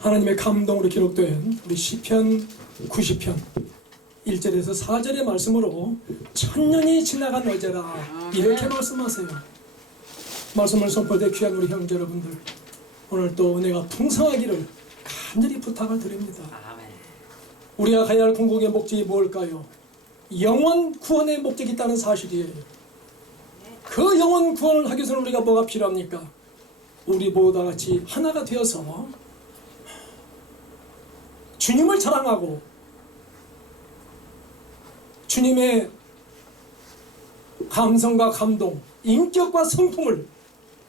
하나님의 감동으로 기록된 우리 시편 90편 1절에서 4절의 말씀으로 천년이 지나간 어제라 이렇게 말씀하세요. 말씀을 선포되 귀한 우리 형제 여러분들, 오늘 또 은혜가 풍성하기를 간절히 부탁을 드립니다. 우리가 가야 할 궁극의 목적이 뭘까요? 영원 구원의 목적이 있다는 사실이에요. 그 영원 구원을 하기 위해서는 우리가 뭐가 필요합니까? 우리 모두 같이 하나가 되어서 주님을 자랑하고 주님의 감성과 감동, 인격과 성품을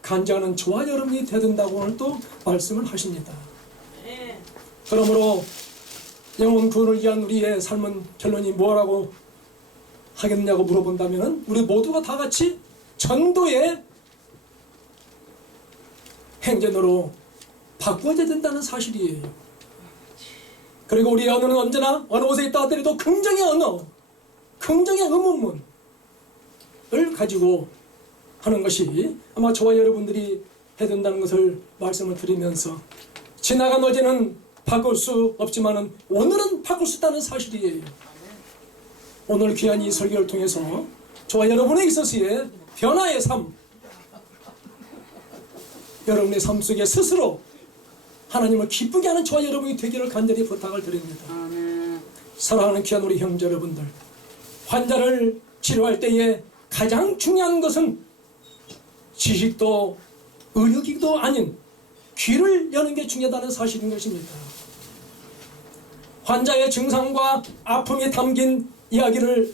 간증하는 저와 여러분이 되야 된다고 오늘 또 말씀을 하십니다. 그러므로 영원 구원을 위한 우리의 삶은 결론이 뭐라고 하겠냐고 물어본다면 우리 모두가 다 같이 전도의 행전으로 바꾸어야 된다는 사실이에요. 그리고 우리의 언어는 언제나 어느 곳에 있다 하더라도 긍정의 언어, 긍정의 의문문을 가지고 하는 것이 아마 저와 여러분들이 해야 된다는 것을 말씀을 드리면서, 지나간 어제는 바꿀 수 없지만 오늘은 바꿀 수 있다는 사실이에요. 오늘 귀한 이 설교를 통해서 저와 여러분에 있어서의 변화의 삶, 여러분의 삶 속에 스스로 하나님을 기쁘게 하는 저와 여러분이 되기를 간절히 부탁을 드립니다. 사랑하는 귀한 우리 형제 여러분들, 환자를 치료할 때에 가장 중요한 것은 지식도 의료기기도 아닌 귀를 여는 게 중요하다는 사실인 것입니다. 환자의 증상과 아픔이 담긴 이야기를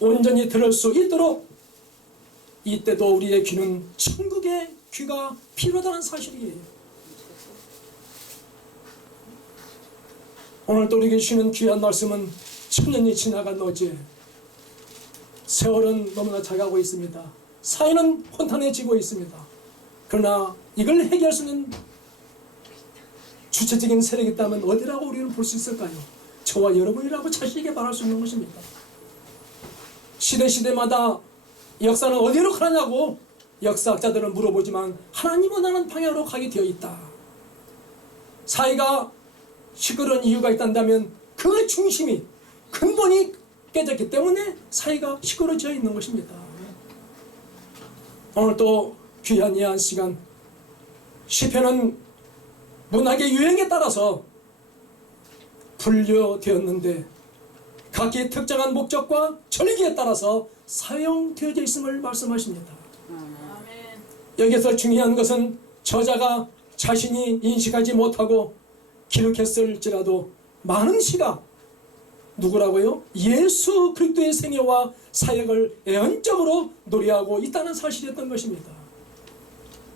온전히 들을 수 있도록 이때도 우리의 귀는 천국의 귀가 필요하다는 사실이에요. 오늘 또 우리에게 주시는 귀한 말씀은 천년이 지나간 어제, 세월은 너무나 차가고 있습니다. 사회는 혼란해지고 있습니다. 그러나 이걸 해결할 수 있는 주체적인 세력이 있다면 어디라고 우리는 볼 수 있을까요? 저와 여러분이라고 자신있게 말할 수 있는 것입니다. 시대마다 역사는 어디로 가느냐고 역사학자들은 물어보지만 하나님 원하는 방향으로 가게 되어 있다. 사회가 시끄러운 이유가 있다면 그 중심이, 근본이 깨졌기 때문에 사회가 시끄러워져 있는 것입니다. 오늘 또 귀한 이 한 시간, 시편은 문학의 유행에 따라서 분류되었는데 각기 특정한 목적과 절기에 따라서 사용되어져 있음을 말씀하십니다. 여기서 중요한 것은 저자가 자신이 인식하지 못하고 기록했을지라도 많은 시가 누구라고요? 예수 그리스도의 생애와 사역을 애언적으로 노래하고 있다는 사실이었던 것입니다.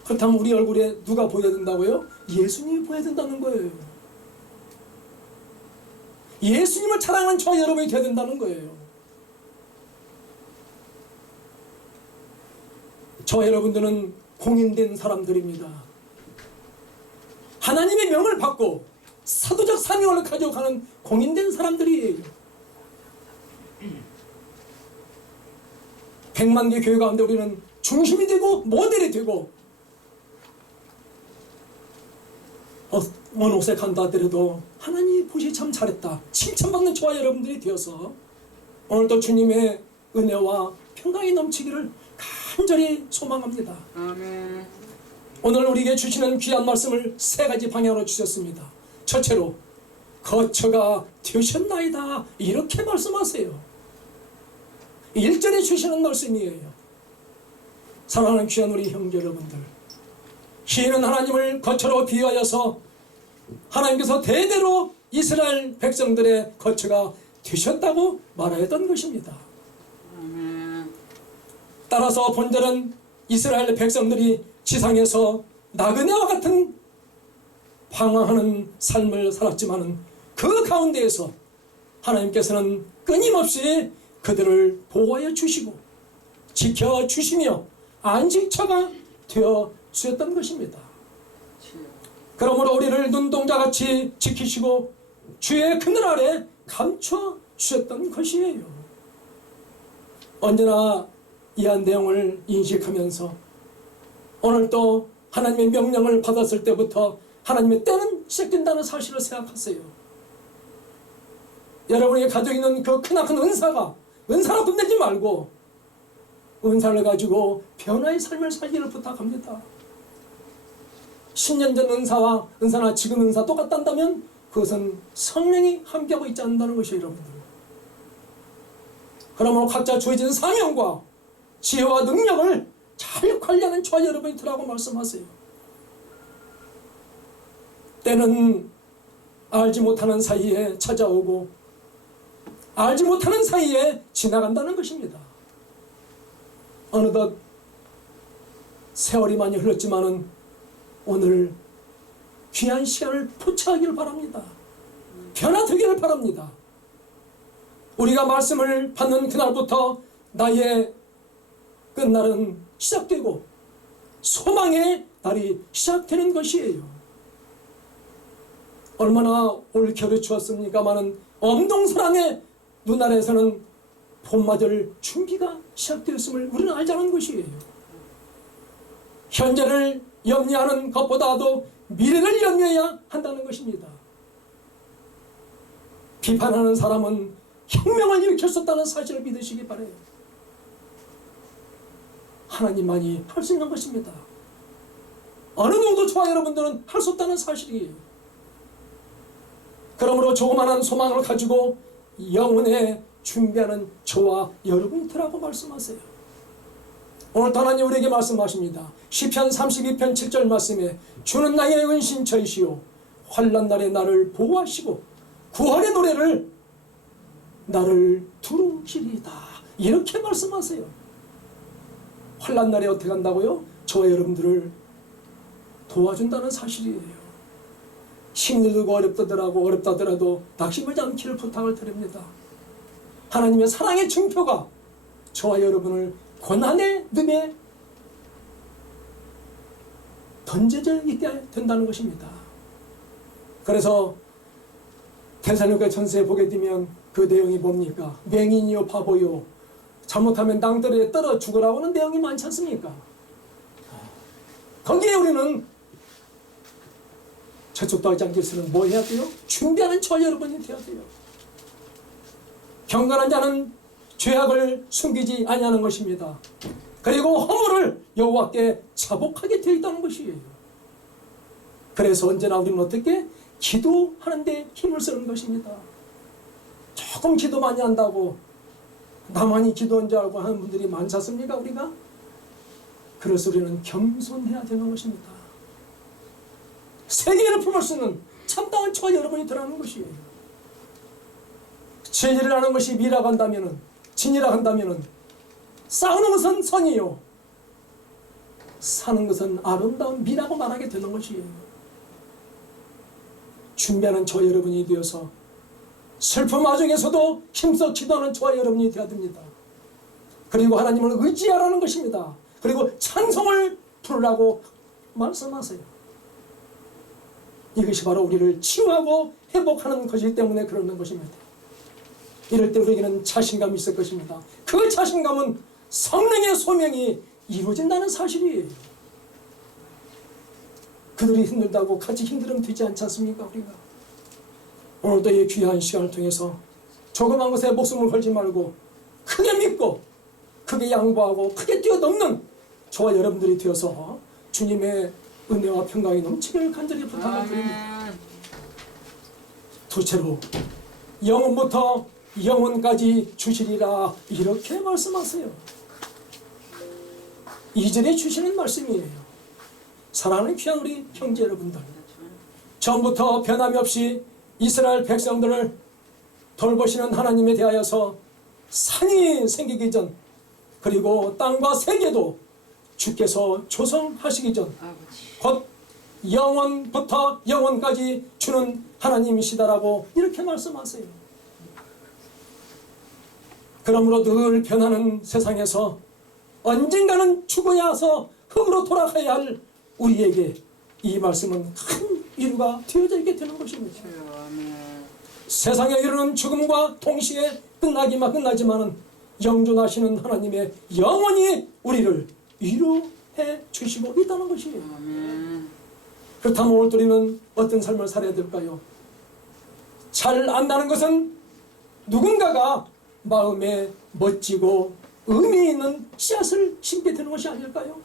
그렇다면 우리 얼굴에 누가 보여야 된다고요? 예수님이 보여야 된다는 거예요. 예수님을 자랑하는 저와 여러분이 되어야 된다는 거예요. 저와 여러분들은 공인된 사람들입니다. 하나님의 명을 받고 사도적 사명을 가지고 가는 공인된 사람들이에요. 100만 개 교회 가운데 우리는 중심이 되고 모델이 되고 어느 곳에 간다 하더라도 하나님 보시 참 잘했다 칭찬받는 저와 여러분들이 되어서 오늘도 주님의 은혜와 평강이 넘치기를 간절히 소망합니다. 아멘. 오늘 우리에게 주시는 귀한 말씀을 세 가지 방향으로 주셨습니다. 첫째로 거처가 되셨나이다 이렇게 말씀하세요. 1절에 주시는 말씀이에요. 사랑하는 귀한 우리 형제 여러분들, 시인은 하나님을 거처로 비유하여서 하나님께서 대대로 이스라엘 백성들의 거처가 되셨다고 말하였던 것입니다. 따라서 본절은 이스라엘 백성들이 지상에서 나그네와 같은 방황하는 삶을 살았지만 그 가운데에서 하나님께서는 끊임없이 그들을 보호하여 주시고 지켜주시며 안식처가 되어 주셨던 것입니다. 그러므로 우리를 눈동자같이 지키시고 주의 그늘 아래 감춰 주셨던 것이에요. 언제나 이한 내용을 인식하면서 오늘 또 하나님의 명령을 받았을 때부터 하나님의 때는 시작된다는 사실을 생각하세요. 여러분에게 가지고 있는 그 크나큰 은사로 끝내지 말고 은사를 가지고 변화의 삶을 살기를 부탁합니다. 10년 전 은사나 지금 은사 똑같단다면 그것은 성령이 함께하고 있지 않는다는 것이에요, 여러분들. 그러므로 각자 주어진 사명과 지혜와 능력을 잘 관리하는 저와 여러분이 되라고 말씀하세요. 때는 알지 못하는 사이에 찾아오고 알지 못하는 사이에 지나간다는 것입니다. 어느덧 세월이 많이 흘렀지만은 오늘 귀한 시간을 포착하기를 바랍니다. 변화되기를 바랍니다. 우리가 말씀을 받는 그날부터 나의 끝날은 시작되고 소망의 날이 시작되는 것이에요. 얼마나 올겨울이 추웠습니까마는 엄동설안의 눈아래에서는 봄 맞을 준비가 시작되었음을 우리는 알자는 것이에요. 현재를 염려하는 것보다도 미래를 염려해야 한다는 것입니다. 비판하는 사람은 혁명을 일으킬 수 없다는 사실을 믿으시기 바라요. 하나님만이 할 수 있는 것입니다. 어느 누구도 저와 여러분들은 할 수 없다는 사실이에요. 그러므로 조그마한 소망을 가지고 영혼에 준비하는 저와 여러분들하고 말씀하세요. 오늘 하나님 우리에게 말씀하십니다. 시편 32편 7절 말씀에 주는 나의 은신처이시오 환난 날에 나를 보호하시고 구원의 노래를 나를 두루시리이다. 이렇게 말씀하세요. 환난 날에 어떻게 한다고요? 저와 여러분들을 도와준다는 사실이에요. 힘이 들고 어렵다더라도 낙심하지 않기를 부탁을 드립니다. 하나님의 사랑의 증표가 저와 여러분을 고난의 늪에 던져져 있게 된다는 것입니다. 그래서 데살로니가 전서에 보게 되면 그 내용이 뭡니까? 맹인이요 바보요 잘못하면 낭떠러에 떨어 죽으라고 하는 내용이 많지 않습니까? 거기에 우리는 저쪽도 하지 않기 위해서는 뭐 해야 돼요? 준비하는 저와 여러분이 되어야 돼요. 경건한 자는 죄악을 숨기지 아니하는 것입니다. 그리고 허물을 여호와께 자복하게 되어 있다는 것이에요. 그래서 언제나 우리는 어떻게? 기도하는 데 힘을 쓰는 것입니다. 조금 기도 많이 한다고 나만이 기도한 줄 알고 하는 분들이 많지 않습니까? 우리가? 그래서 우리는 겸손해야 되는 것입니다. 세계를 품을 수 있는 참다운 저와 여러분이 되라는 것이에요. 진리를 하는 것이 미라고 한다면은, 진이라고 한다면은, 싸우는 것은 선이요, 사는 것은 아름다운 미라고 말하게 되는 것이에요. 준비하는 저와 여러분이 되어서 슬픔 와중에서도 힘써 기도하는 저와 여러분이 되어야 됩니다. 그리고 하나님을 의지하라는 것입니다. 그리고 찬송을 부르라고 말씀하세요. 이것이 바로 우리를 치유하고 회복하는 것이기 때문에 그러는 것입니다. 이럴 때 우리에게는 자신감이 있을 것입니다. 그 자신감은 성령의 소명이 이루어진다는 사실이에요. 그들이 힘들다고 같이 힘들으면 되지 않지 않습니까? 우리가 오늘도 이 귀한 시간을 통해서 조그만 것에 목숨을 걸지 말고 크게 믿고 크게 양보하고 크게 뛰어넘는 저와 여러분들이 되어서 주님의 은혜와 평강이 넘치기를 간절히 부탁을 드립니다. 둘째로 영혼부터 영혼까지 주시리라 이렇게 말씀하세요. 2절에 주시는 말씀이에요. 사랑하는 귀한 우리 형제 여러분들, 전부터 변함이 없이 이스라엘 백성들을 돌보시는 하나님에 대하여서 산이 생기기 전, 그리고 땅과 세계도 주께서 조성하시기 전, 곧 영원부터 영원까지 주는 하나님이시다라고 이렇게 말씀하세요. 그러므로 늘 변하는 세상에서 언젠가는 죽어야서 흙으로 돌아가야 할 우리에게 이 말씀은 큰 위로가 되어져 있게 되는 것입니다. 세상에 이르는 죽음과 동시에 끝나지만은 영존하시는 하나님의 영원히 우리를 위로해 주시고 있다는 것이에요. 그렇다면 오늘 우리는 어떤 삶을 살아야 될까요? 잘 안다는 것은 누군가가 마음에 멋지고 의미 있는 씨앗을 심게 되는 것이 아닐까요?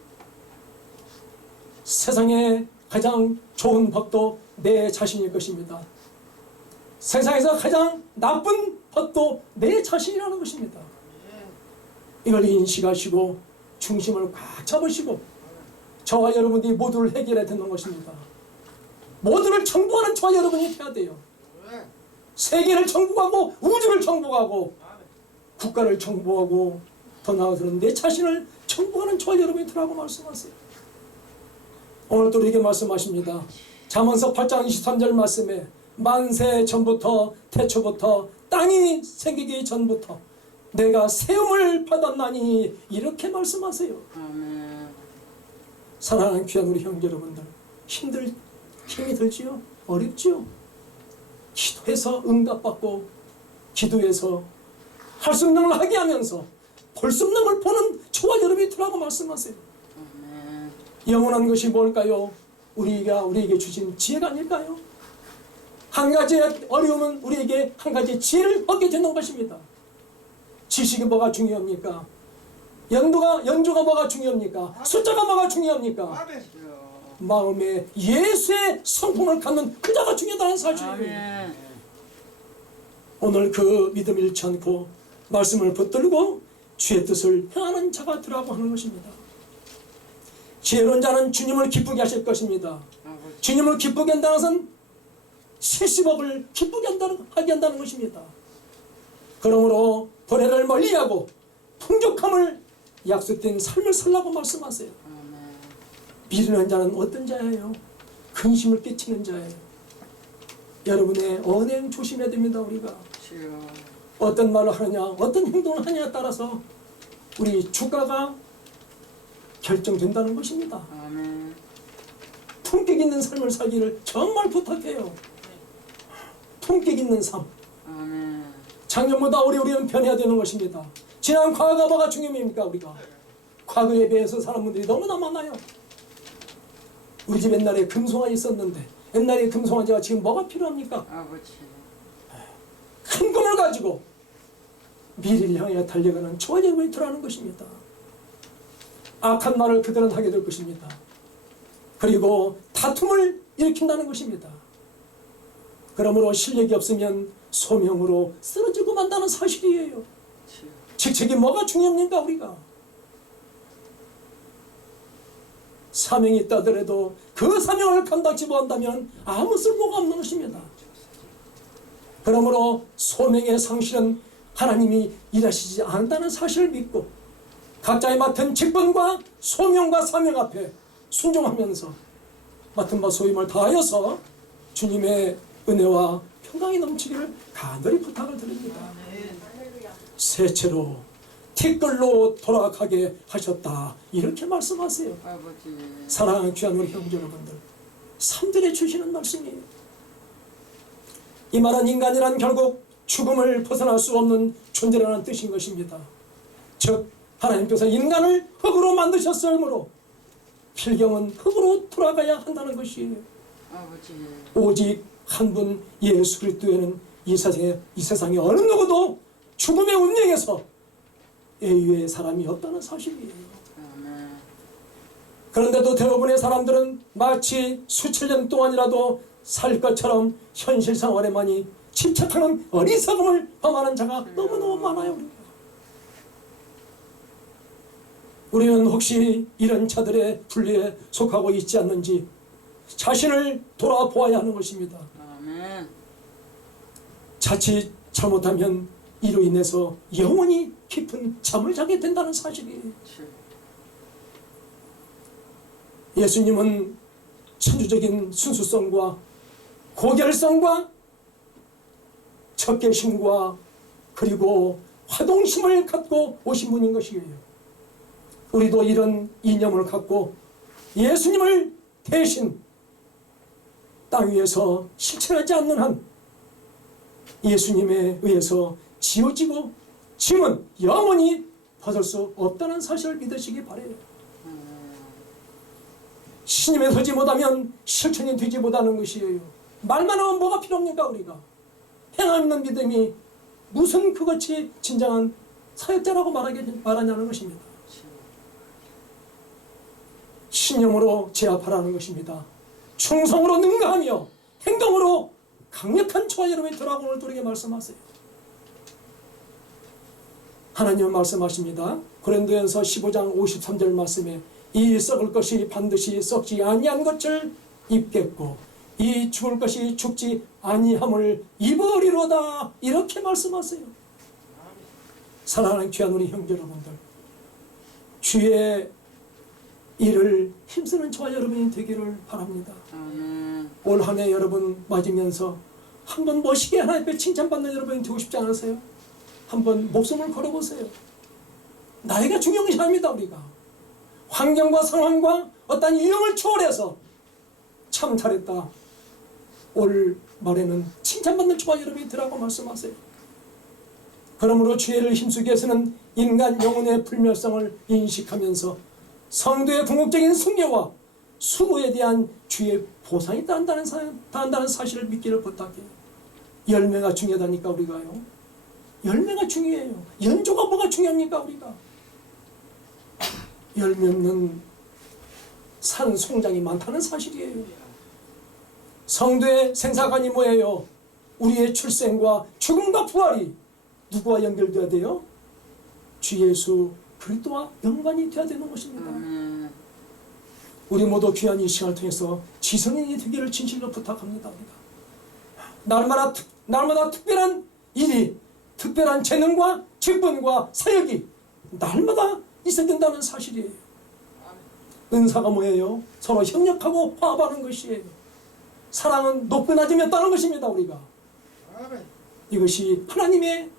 세상에 가장 좋은 법도 내 자신일 것입니다. 세상에서 가장 나쁜 법도 내 자신이라는 것입니다. 이걸 인식하시고 중심을 꽉 잡으시고 저와 여러분들이 모두를 해결해야 되는 것입니다. 모두를 정복하는 저와 여러분이 되어야 돼요. 세계를 정복하고 우주를 정복하고 국가를 정복하고 더 나아가서는 내 자신을 정복하는 저와 여러분이 되라고 말씀하세요. 오늘 또 우리에게 말씀하십니다. 잠언서 8장 23절 말씀에 만세 전부터 태초부터 땅이 생기기 전부터 내가 세움을 받았나니 이렇게 말씀하세요. 아멘. 사랑하는 귀한 우리 형제 여러분들, 힘이 들지요? 어렵지요? 기도해서 응답받고 기도해서 할 수 없는 걸 하게 하면서 볼 수 없는 걸 보는 저와 여러분이 되라고 말씀하세요. 아멘. 영원한 것이 뭘까요? 우리에게 주신 지혜가 아닐까요? 한 가지 어려움은 우리에게 한 가지 지혜를 얻게 되는 것입니다. 지식이 뭐가 중요합니까? 연주가 뭐가 중요합니까? 숫자가 뭐가 중요합니까? 마음에 예수의 성품을 갖는 그 자가 중요하다는 사실이에요. 아멘. 오늘 그 믿음 잃지 않고 말씀을 붙들고 주의 뜻을 행하는 자가 되라고 하는 것입니다. 지혜로운 자는 주님을 기쁘게 하실 것입니다. 주님을 기쁘게 한다는 것은 70억을 기쁘게 하게 한다는 것입니다. 그러므로 벌해를 멀리하고 풍족함을 약속된 삶을 살라고 말씀하세요. 미련한 자는 어떤 자예요? 근심을 끼치는 자예요. 여러분의 언행 조심해야 됩니다. 우리가 어떤 말을 하느냐 어떤 행동을 하느냐에 따라서 우리 주가가 결정된다는 것입니다. 아멘. 품격 있는 삶을 살기를 정말 부탁해요. 품격 있는 삶. 아멘. 작년보다 우리는 변해야 되는 것입니다. 지난 과거가 뭐가 중요합니까? 우리가 과거에 비해서 사는 분들이 너무나 많아요. 우리 집 옛날에 금송아지 있었는데 옛날에 금송아지가 지금 뭐가 필요합니까? 아버지. 큰 꿈을 가지고 미래를 향해 달려가는 저와 여러분이 들어가는 것입니다. 악한 말을 그들은 하게 될 것입니다. 그리고 다툼을 일으킨다는 것입니다. 그러므로 실력이 없으면 소명으로 쓰러지고 만다는 사실이에요. 직책이 뭐가 중요합니까? 우리가 사명이 있다 하더라도 그 사명을 감당치 못한다면 아무 쓸모가 없는 것입니다. 그러므로 소명의 상실은 하나님이 일하시지 않는다는 사실을 믿고 각자의 맡은 직분과 소명과 사명 앞에 순종하면서 맡은 바 소임을 다하여서 주님의 은혜와 평강이 넘치기를 간절히 부탁을 드립니다. 새 채로 티끌로 돌아가게 하셨다 이렇게 말씀하세요. 아버지. 사랑하는 귀한 우리 형제 여러분들, 3절에 주시는 말씀이에요. 이 말은 인간이란 결국 죽음을 벗어날 수 없는 존재라는 뜻인 것입니다. 즉 하나님께서 인간을 흙으로 만드셨으므로 필경은 흙으로 돌아가야 한다는 것이에요. 아버지. 오직 한 분 예수 그리스도에는 이 세상에 어느 누구도 죽음의 운명에서 예외의 사람이 없다는 사실이에요. 아멘. 그런데도 대부분의 사람들은 마치 수천 년 동안이라도 살 것처럼 현실 생활에만이 집착하는 어리석음을 범하는 자가 너무너무 많아요. 우리는 혹시 이런 자들의 분류에 속하고 있지 않는지 자신을 돌아보아야 하는 것입니다. 아멘. 자칫 잘못하면 이로 인해서 영원히 깊은 잠을 자게 된다는 사실이에요. 예수님은 천주적인 순수성과 고결성과 적개심과 그리고 화동심을 갖고 오신 분인 것이에요. 우리도 이런 이념을 갖고 예수님을 대신 땅 위에서 실천하지 않는 한 예수님에 의해서 지어지고 짐은 영원히 벗을 수 없다는 사실을 믿으시기 바라요. 신임에 서지 못하면 실천이 되지 못하는 것이에요. 말만 하면 뭐가 필요합니까? 우리가 행함 있는 믿음이 무슨 그것이 진정한 사역자라고 말하냐는 것입니다. 신념으로 제압하라는 것입니다. 충성으로 능가하며 행동으로 강력한 저와 여러분의 드라곤을 두르게 말씀하세요. 하나님은 말씀하십니다. 고린도전서 15장 53절 말씀에 이 썩을 것이 반드시 썩지 아니한 것을 입겠고 이 죽을 것이 죽지 아니함을 입으리로다, 이렇게 말씀하세요. 사랑하는 귀한 우리 형제 여러분들, 주의 일을 힘쓰는 저와 여러분이 되기를 바랍니다. 올 한 해 여러분 맞으면서 한번 멋있게 하나님 앞에 칭찬받는 여러분이 되고 싶지 않으세요? 한번 목숨을 걸어보세요. 나이가 중요한 것이 아닙니다. 우리가 환경과 상황과 어떤 유형을 초월해서 참 잘했다, 올 말에는 칭찬받는 저와 여러분이 되라고 말씀하세요. 그러므로 주의를 힘쓰기 위해서는 인간 영혼의 불멸성을 인식하면서 성도의 궁극적인 승리와 수고에 대한 주의 보상이 다한다는 사실을 믿기를 부탁해요. 열매가 중요하다니까 우리가요. 열매가 중요해요. 연조가 뭐가 중요합니까? 우리가 열매 없는 산 송장이 많다는 사실이에요. 성도의 생사관이 뭐예요? 우리의 출생과 죽음과 부활이 누구와 연결되어야 돼요? 주 예수 그리스도와 연관이 되어야 되는 것입니다. 우리 모두 귀한 이 시간을 통해서 지성인이 되기를 진실로 부탁합니다. 우리가 날마다 특별한 일이, 특별한 재능과 직분과 사역이 날마다 있어야 된다는 사실이에요. 은사가 뭐예요? 서로 협력하고 화합하는 것이에요. 사랑은 높고 낮음이 없다는 것입니다. 우리가 이것이 하나님의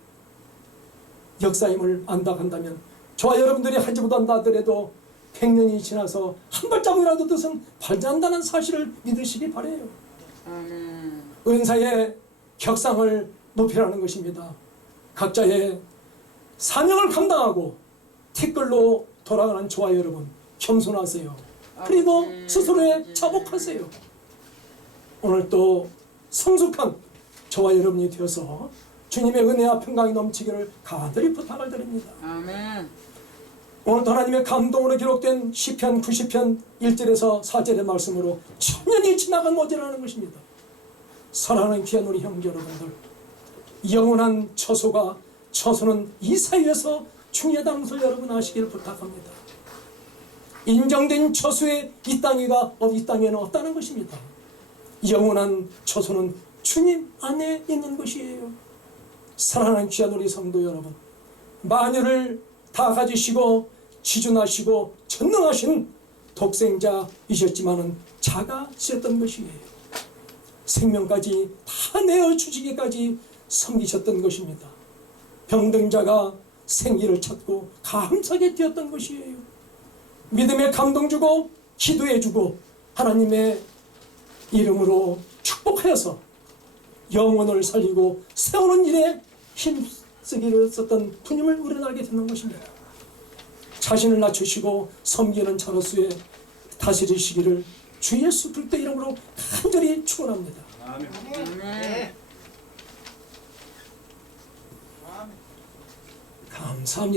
역사임을 안다 한다면, 저와 여러분들이 하지 못한다 하더라도 100년이 지나서 한 발자국이라도 뜻은 발전한다는 사실을 믿으시기 바라요. 은사의 격상을 높이라는 것입니다. 각자의 사명을 감당하고 티끌로 돌아가는 저와 여러분, 겸손하세요. 그리고 스스로에 자복하세요. 오늘 또 성숙한 저와 여러분이 되어서 주님의 은혜와 평강이 넘치기를 간절히 부탁을 드립니다. 아멘. 오늘도 하나님의 감동으로 기록된 시편 90편 1절에서 4절의 말씀으로 천년이 지나간 모자라는 것입니다. 사랑하는 귀한 우리 형제 여러분들, 영원한 처소는 이 사이에서 중요하다는 것을 여러분 아시기를 부탁합니다. 인정된 처소에 이 땅에는 없다는 것입니다. 영원한 처소는 주님 안에 있는 것이에요. 사랑하는 귀한 우리 성도 여러분, 만유를 다 가지시고 지존하시고 전능하신 독생자이셨지만은 자가셨던 것이에요. 생명까지 다 내어주시기까지 섬기셨던 것입니다. 병든 자가 생기를 찾고 감사하게 되었던 것이에요. 믿음에 감동 주고 기도해 주고 하나님의 이름으로 축복하여서 영혼을 살리고 세우는 일에 힘쓰기를 썼던 분임을 우리는 알게 되는 것입니다. 자신을 낮추시고 섬기는 자로서의 다스리시기를 주 예수 그리스도 이름으로 간절히 축원합니다. 아멘. 아멘. 감사합니다.